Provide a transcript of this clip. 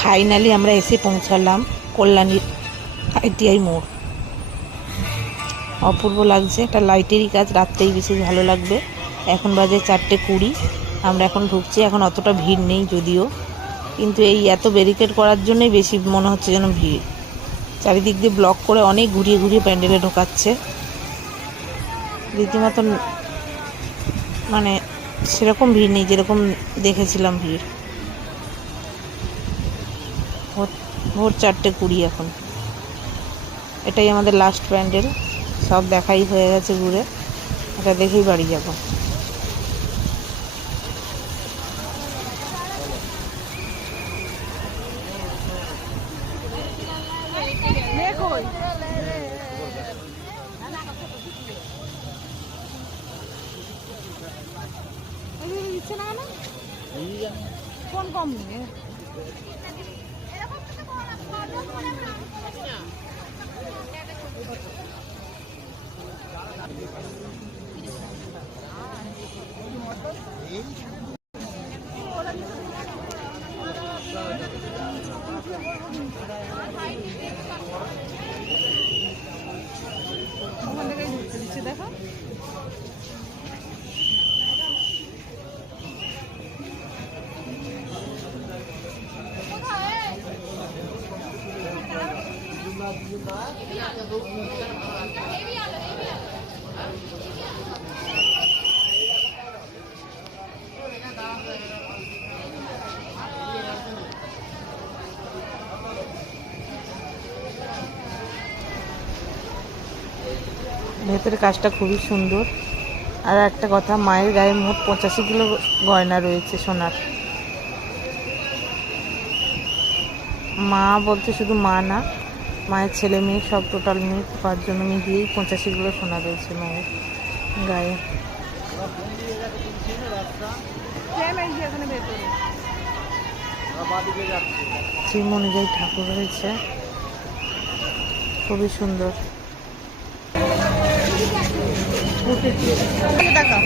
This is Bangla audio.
ফাইনালি আমরা এসে পৌঁছালাম কল্যাণী ITI মোড়। অপূর্ব লাগছে, এটা লাইটেরই কাজ, রাত্রেই বেশি ভালো লাগবে। এখন বাজে 4:20, আমরা এখন ঢুকছি। এখন অতটা ভিড় নেই যদিও, কিন্তু এই এত ব্যারিকেড করার জন্যই বেশি মনে হচ্ছে যেন ভিড়। চারিদিক দিয়ে ব্লক করে অনেক ঘুরিয়ে ঘুরিয়ে প্যান্ডেলে ঢোকাচ্ছে। রীতিমতন মানে সেরকম ভিড় নেই যেরকম দেখেছিলাম ভিড়। ভোর 4:20 এখন। এটাই আমাদের লাস্ট প্যান্ডেল, সব দেখাই হয়ে গেছে ঘুরে, এটা দেখেই বাড়ি যাব। কোন কম নিয়ে ওখান থেকেই ঢুকতে দিচ্ছে, দেখো। ভেতরে কাজটা খুবই সুন্দর। আর একটা কথা, মায়ের গায়ে মোট 85 কিলো গয়না রয়েছে সোনার। মা বলতে শুধু মা না, মায়ের ছেলে মেয়ে সব টোটাল মেয়ে 5 জন মিলিয়েই 85 কিলো সোনা রয়েছে মায়ের গায়ে। থিম অনুযায়ী ঠাকুর রয়েছে, খুবই সুন্দর। টাকা